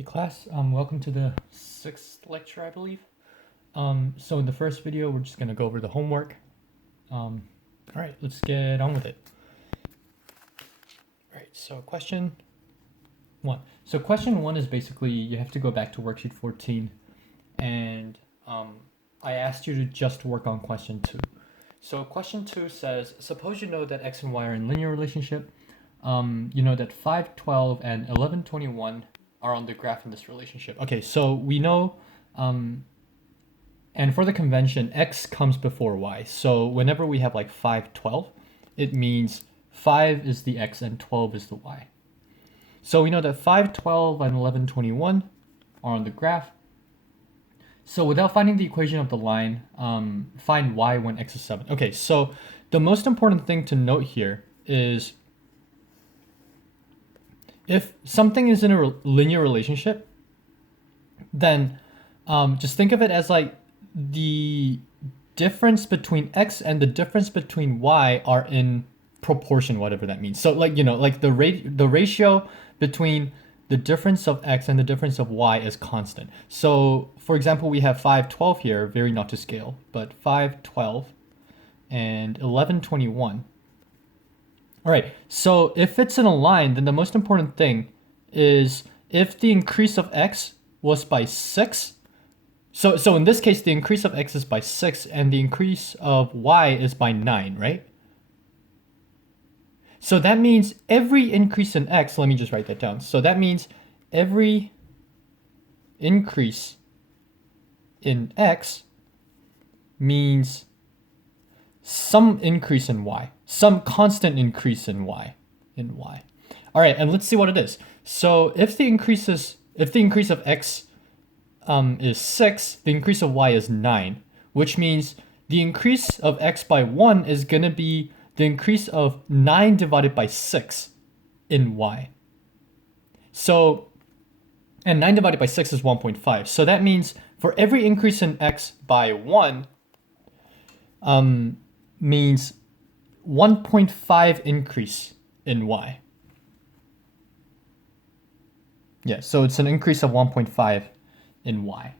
Hey class, welcome to the 6th lecture, I believe. So in the first video, we're just gonna go over the homework. All right, let's get on with it. All right, so question 1. So question 1 is basically, you have to go back to worksheet 14, and I asked you to just work on question 2. So question 2 says, suppose you know that x and y are in linear relationship. You know that 5, 12, and 11, 21 are on the graph in this relationship. Okay, so we know, and for the convention, x comes before y. So whenever we have like 5, 12, it means 5 is the x and 12 is the y. So we know that 5, 12, and 11, 21 are on the graph. So without finding the equation of the line, find y when x is 7. Okay, so the most important thing to note here is if something is in a linear relationship, then just think of it as like the difference between x and the difference between y are in proportion, whatever that means. So like, you know, like the ratio between the difference of x and the difference of y is constant. So for example, we have 5, 12 here, very not to scale, but 5, 12 and 11, 21. All right, so if it's in a line, then the most important thing is if the increase of x was by 6, so in this case, the increase of x is by 6 and the increase of y is by 9, right? So that means every increase in x, let me just write that down. So that means every increase in x means some increase in y, some constant increase in y. All right, and let's see what it is. So if the increase of x is 6, the increase of y is 9, which means the increase of x by 1 is going to be the increase of 9 divided by 6 in y. So, and 9 divided by 6 is 1.5. So that means for every increase in x by 1, means 1.5 increase in y. Yeah, so it's an increase of 1.5 in y.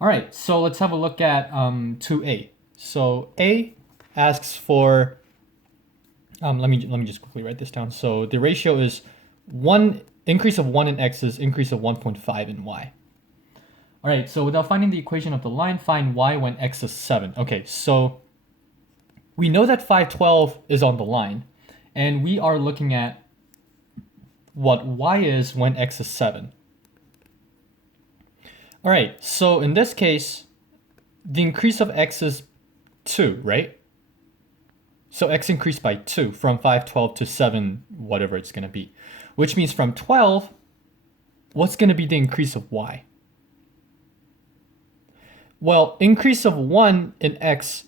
All right, so let's have a look at 2a. So a asks for, let me just quickly write this down. So the ratio is increase of 1 in x is increase of 1.5 in y. All right, so without finding the equation of the line, find y when x is 7. Okay, so we know that 5, 12 is on the line, and we are looking at what y is when x is 7. All right, so in this case, the increase of x is 2, right? So x increased by 2 from 5, 12 to 7, whatever it's going to be. Which means from 12, what's going to be the increase of y? Well, increase of 1 in x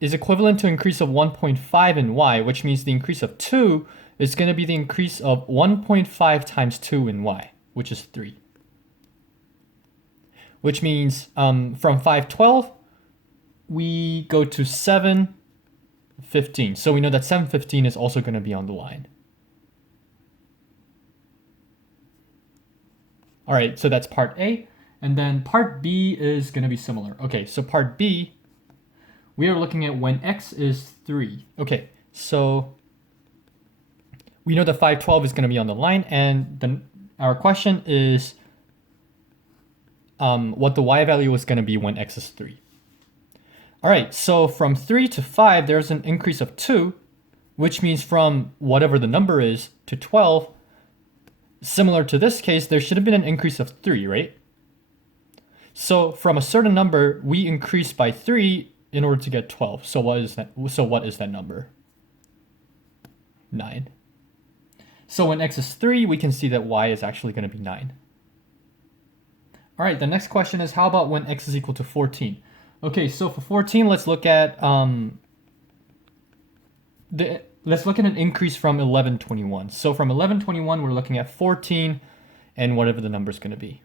is equivalent to increase of 1.5 in y, which means the increase of 2 is going to be the increase of 1.5 times 2 in y, which is 3. Which means from 512, we go to 715. So we know that 715 is also going to be on the line. All right, so that's part A. And then part B is going to be similar. Okay, so part B, we are looking at when x is 3. Okay, so we know that 512 is going to be on the line, and then our question is what the y value is going to be when x is 3. All right, so from 3 to 5, there's an increase of 2, which means from whatever the number is to 12, similar to this case, there should have been an increase of 3, right? So from a certain number, we increase by 3 in order to get 12. So what is that? So what is that number? 9. So when x is 3, we can see that y is actually going to be 9. All right, the next question is, how about when x is equal to 14? Okay, so for 14, let's look at an increase from 1121. So from 1121, we're looking at 14 and whatever the number is going to be.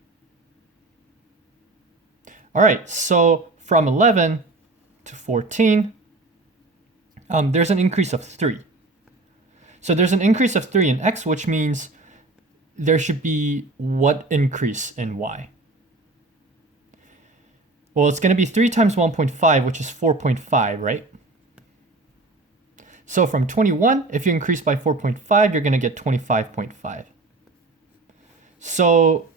All right, so from 11 to 14, there's an increase of 3. So there's an increase of 3 in x, which means there should be what increase in y? Well, it's going to be 3 times 1.5, which is 4.5, right? So from 21, if you increase by 4.5, you're going to get 25.5. So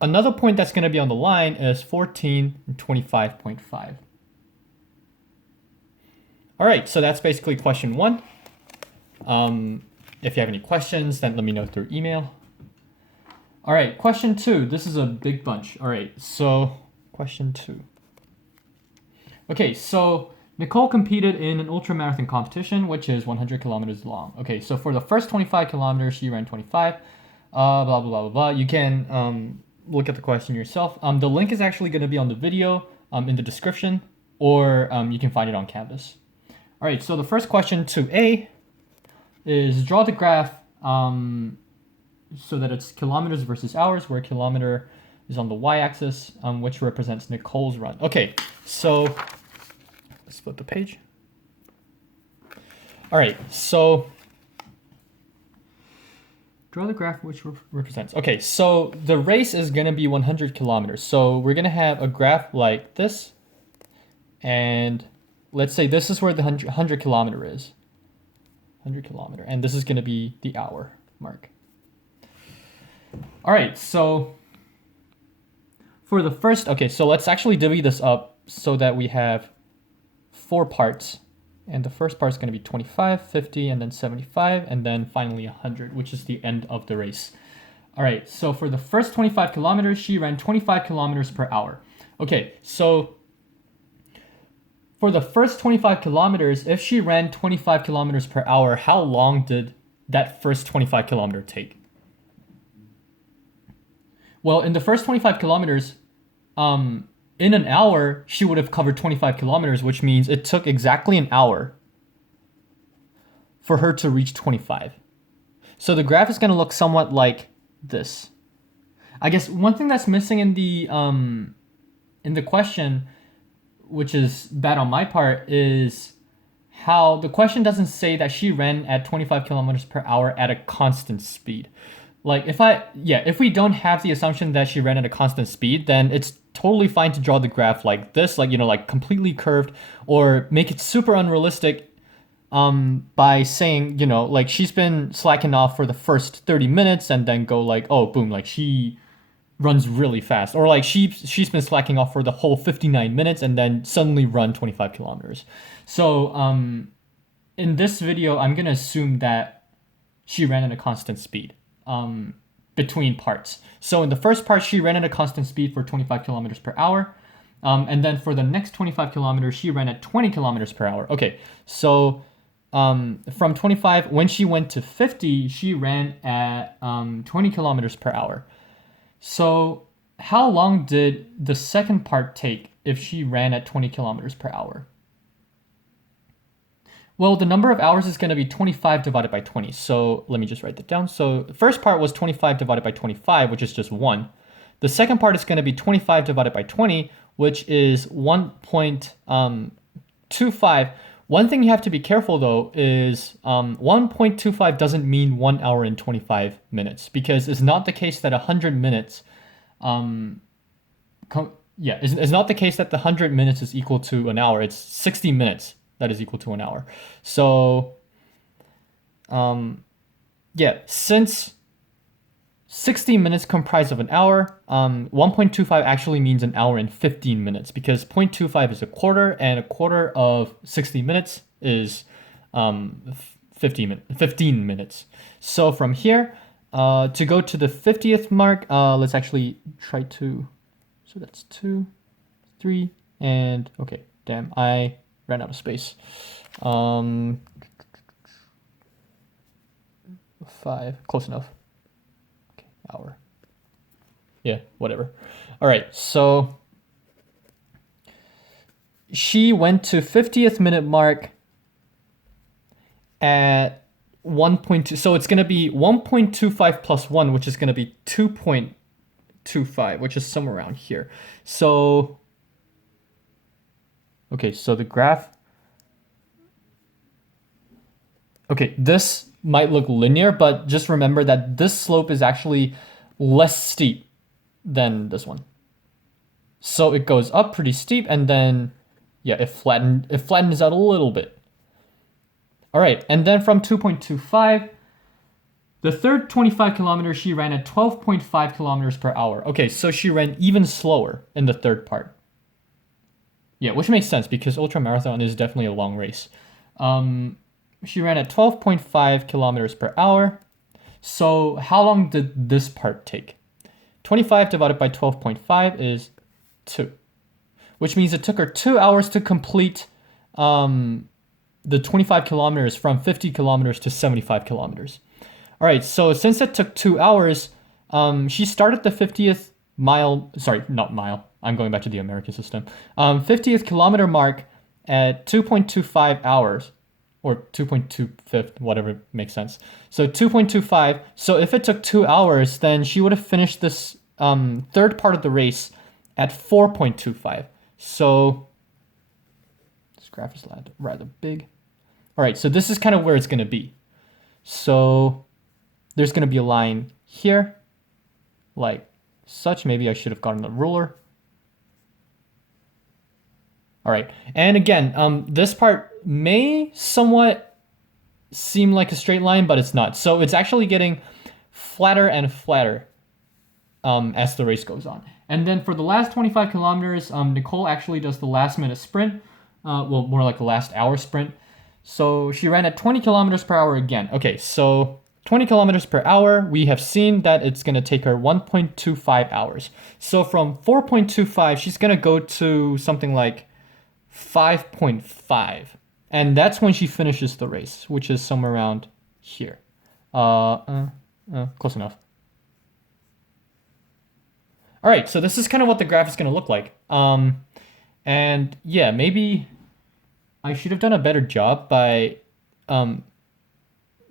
another point that's going to be on the line is 14 and 25.5. All right, so that's basically question 1. If you have any questions, then let me know through email. All right, question 2. This is a big bunch. All right, so question 2. Okay, so Nicole competed in an ultramarathon competition, which is 100 kilometers long. Okay, so for the first 25 kilometers, she ran 25. Blah, blah, blah, blah, blah. You can look at the question yourself. The link is actually going to be on the video in the description, or you can find it on Canvas. All right, so the first question, 2A, is draw the graph so that it's kilometers versus hours, where kilometer is on the y-axis, which represents Nicole's run. Okay, so let's flip the page. All right, so draw the graph which represents. Okay, so the race is going to be 100 kilometers. So we're going to have a graph like this, and let's say this is where the 100 kilometer is. 100 kilometer, and this is going to be the hour mark. All right, so for the first, okay, so let's actually divvy this up so that we have 4 parts. And the first part is going to be 25, 50, and then 75, and then finally 100, which is the end of the race. All right, so for the first 25 kilometers, she ran 25 kilometers per hour. Okay, so for the first 25 kilometers, if she ran 25 kilometers per hour, how long did that first 25 kilometer take? Well, in the first 25 kilometers, in an hour, she would have covered 25 kilometers, which means it took exactly an hour for her to reach 25. So the graph is going to look somewhat like this. I guess one thing that's missing in the question, which is bad on my part, is how the question doesn't say that she ran at 25 kilometers per hour at a constant speed. Like if we don't have the assumption that she ran at a constant speed, then it's totally fine to draw the graph like this, like, like completely curved, or make it super unrealistic by saying, like she's been slacking off for the first 30 minutes and then go like, oh, boom, like she runs really fast, or like she's been slacking off for the whole 59 minutes and then suddenly run 25 kilometers. So in this video, I'm going to assume that she ran at a constant speed between parts. So in the first part, she ran at a constant speed for 25 kilometers per hour. And then for the next 25 kilometers, she ran at 20 kilometers per hour. Okay, so from 25, when she went to 50, she ran at 20 kilometers per hour. So how long did the second part take if she ran at 20 kilometers per hour? Well, the number of hours is going to be 25 divided by 20. So let me just write that down. So the first part was 25 divided by 25, which is just 1. The second part is going to be 25 divided by 20, which is 1.25. One thing you have to be careful, though, is 1.25 doesn't mean 1 hour and 25 minutes, because it's not the case that 100 minutes, it's not the case that the 100 minutes is equal to an hour. It's 60 minutes that is equal to an hour. So, since 60 minutes comprise of an hour, 1.25 actually means an hour and 15 minutes, because 0.25 is a quarter, and a quarter of 60 minutes is 15 minutes. So from here, to go to the 50th mark, let's actually try to, so that's 2, 3, and okay, damn, I ran out of space. 5, close enough. Okay, hour. Yeah, whatever. All right, so she went to 50th minute mark at 1.2. So it's going to be 1.25 plus 1, which is going to be 2.25, which is somewhere around here. So okay, so the graph. Okay, this might look linear, but just remember that this slope is actually less steep than this one. So it goes up pretty steep, and then, yeah, it flattens out a little bit. All right, and then from 2.25, the third 25 kilometers, she ran at 12.5 kilometers per hour. Okay, so she ran even slower in the third part. Yeah, which makes sense because ultramarathon is definitely a long race. She ran at 12.5 kilometers per hour. So how long did this part take? 25 divided by 12.5 is 2, which means it took her 2 hours to complete the 25 kilometers from 50 kilometers to 75 kilometers. All right, so since it took 2 hours, she started the 50th mile, sorry, not mile, I'm going back to the American system, 50th kilometer mark at 2.25 hours, or 2.25, whatever makes sense. So 2.25, so if it took 2 hours, then she would have finished this third part of the race at 4.25. So this graph is rather big. All right, so this is kind of where it's going to be. So there's going to be a line here, like such. Maybe I should have gotten a ruler. All right, and again, this part may somewhat seem like a straight line, but it's not. So it's actually getting flatter and flatter as the race goes on. And then for the last 25 kilometers, Nicole actually does the last minute sprint, well, more like a last hour sprint. So she ran at 20 kilometers per hour again. Okay, so 20 kilometers per hour, we have seen that it's going to take her 1.25 hours. So from 4.25, she's going to go to something like 5.5. And that's when she finishes the race, which is somewhere around here. Close enough. All right, so this is kind of what the graph is going to look like. And yeah, maybe I should have done a better job by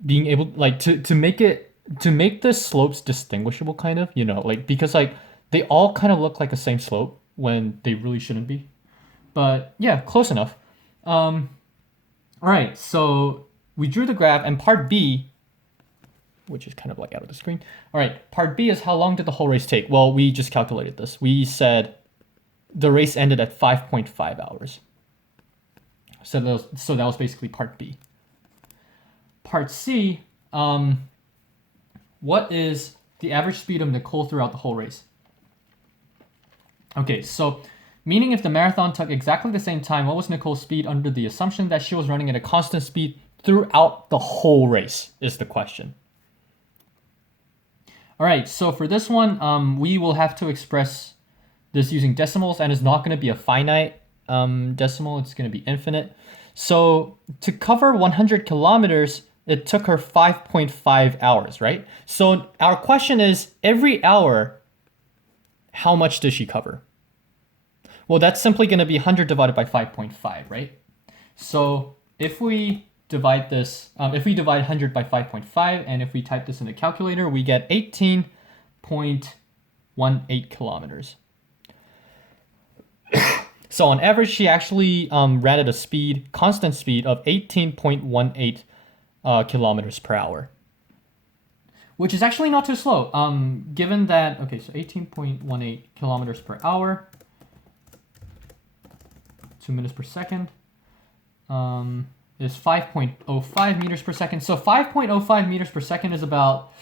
being able to make the slopes distinguishable, kind of, like, because like they all kind of look like the same slope when they really shouldn't be. But yeah, close enough. All right, so we drew the graph, and part B, which is kind of like out of the screen. All right, part B is how long did the whole race take? Well, we just calculated this. We said the race ended at 5.5 hours. So that was basically part B. Part C, what is the average speed of Nicole throughout the whole race? Okay, so meaning if the marathon took exactly the same time, what was Nicole's speed under the assumption that she was running at a constant speed throughout the whole race is the question. All right, so for this one, we will have to express this using decimals, and it's not going to be a finite decimal, it's going to be infinite. So to cover 100 kilometers, it took her 5.5 hours, right? So our question is, every hour, how much does she cover? Well, that's simply going to be 100 divided by 5.5, right? So if we divide this, if we divide 100 by 5.5, and if we type this in the calculator, we get 18.18 kilometers. So on average, she actually ran at a constant speed of 18.18 kilometers per hour, which is actually not too slow. Given that, okay, so 18.18 kilometers per hour, 2 minutes per second, is 5.05 meters per second. So 5.05 meters per second is about,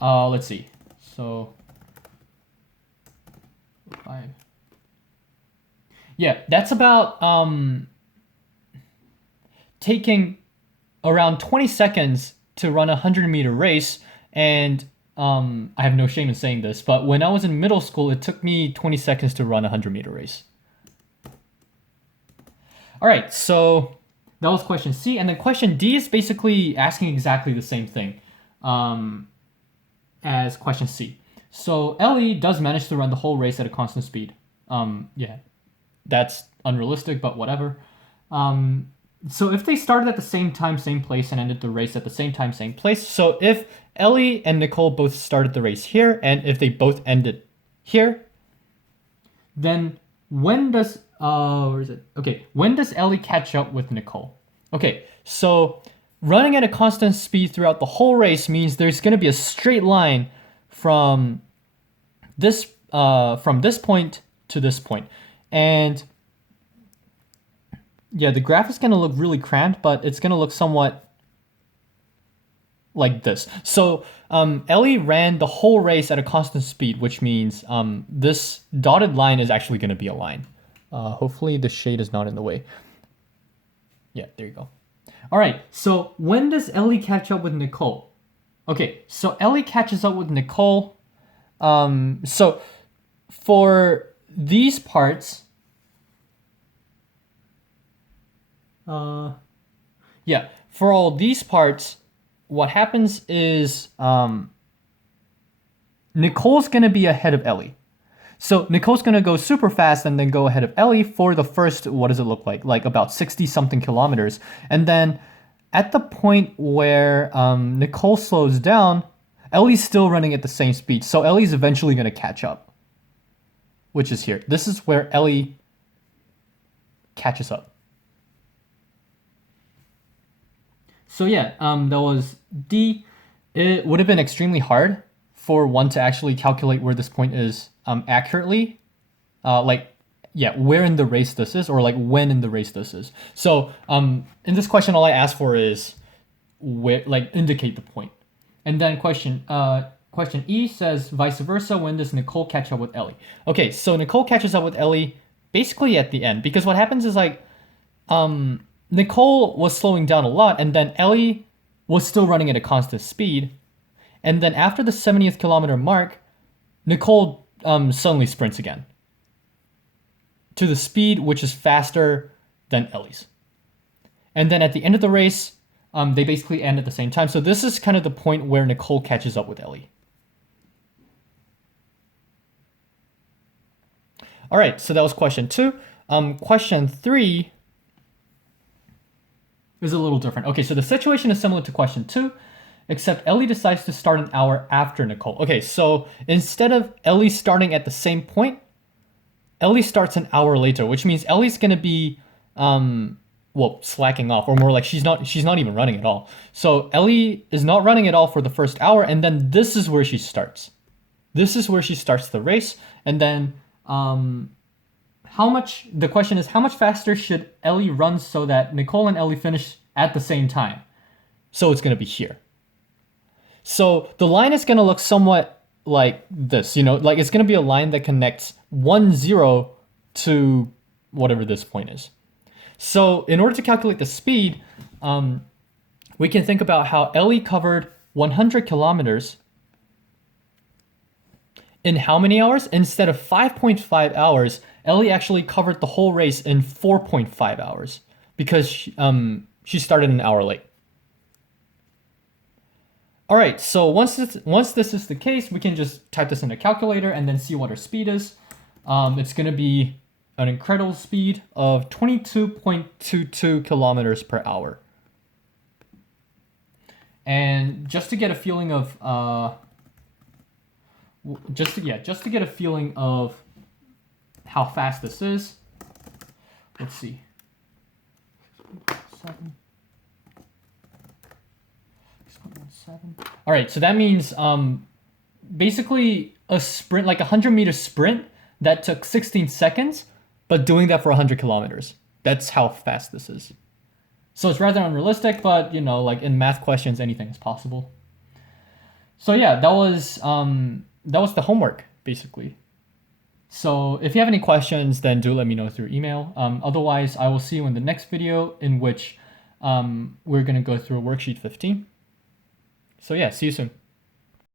let's see, so 5. Yeah, that's about taking around 20 seconds to run a 100-meter race. And I have no shame in saying this, but when I was in middle school, it took me 20 seconds to run a 100-meter race. All right, so that was question C. And then question D is basically asking exactly the same thing as question C. So Ellie does manage to run the whole race at a constant speed. Yeah, that's unrealistic, but whatever. So if they started at the same time, same place, and ended the race at the same time, same place. So if Ellie and Nicole both started the race here, and if they both ended here, then when does where is it? Okay, when does Ellie catch up with Nicole? Okay, so running at a constant speed throughout the whole race means there's going to be a straight line from this point to this point. And yeah, the graph is going to look really cramped, but it's going to look somewhat like this. So Ellie ran the whole race at a constant speed, which means this dotted line is actually going to be a line. Hopefully the shade is not in the way. Yeah, there you go. All right, so when does Ellie catch up with Nicole? Okay, so Ellie catches up with Nicole. So for these parts, yeah, for all these parts, what happens is Nicole's going to be ahead of Ellie. So Nicole's going to go super fast and then go ahead of Ellie for the first, what does it look like? Like about 60 something kilometers. And then at the point where Nicole slows down, Ellie's still running at the same speed. So Ellie's eventually going to catch up, which is here. This is where Ellie catches up. So yeah, that was D. It would have been extremely hard for one to actually calculate where this point is accurately. Where in the race this is, or like when in the race this is. So in this question, all I ask for is where, like, indicate the point. And then question E says vice versa. When does Nicole catch up with Ellie? Okay, so Nicole catches up with Ellie basically at the end, because what happens is like Nicole was slowing down a lot, and then Ellie was still running at a constant speed. And then after the 70th kilometer mark, Nicole suddenly sprints again to the speed which is faster than Ellie's. And then at the end of the race, they basically end at the same time. So this is kind of the point where Nicole catches up with Ellie. All right, so that was question 2. Question 3 is a little different. Okay, so the situation is similar to question 2, except Ellie decides to start an hour after Nicole. Okay, so instead of Ellie starting at the same point, Ellie starts an hour later, which means Ellie's gonna be slacking off, or more like she's not even running at all. So Ellie is not running at all for the first hour, and then this is where she starts. This is where she starts the race, and then the question is, how much faster should Ellie run so that Nicole and Ellie finish at the same time? So it's going to be here. So the line is going to look somewhat like this, like it's going to be a line that connects 1, 0 to whatever this point is. So in order to calculate the speed, we can think about how Ellie covered 100 kilometers in how many hours? Instead of 5.5 hours, Ellie actually covered the whole race in 4.5 hours because she started an hour late. All right, so once this is the case, we can just type this in a calculator and then see what our speed is. It's going to be an incredible speed of 22.22 kilometers per hour. And just to get a feeling of just to get a feeling of how fast this is, let's see. 6.17. All right, so that means basically a sprint, like a 100-meter sprint that took 16 seconds, but doing that for 100 kilometers. That's how fast this is. So it's rather unrealistic, but like in math questions, anything is possible. So yeah, that was the homework basically. So if you have any questions, then do let me know through email. Otherwise, I will see you in the next video, in which we're going to go through worksheet 15. So yeah, see you soon.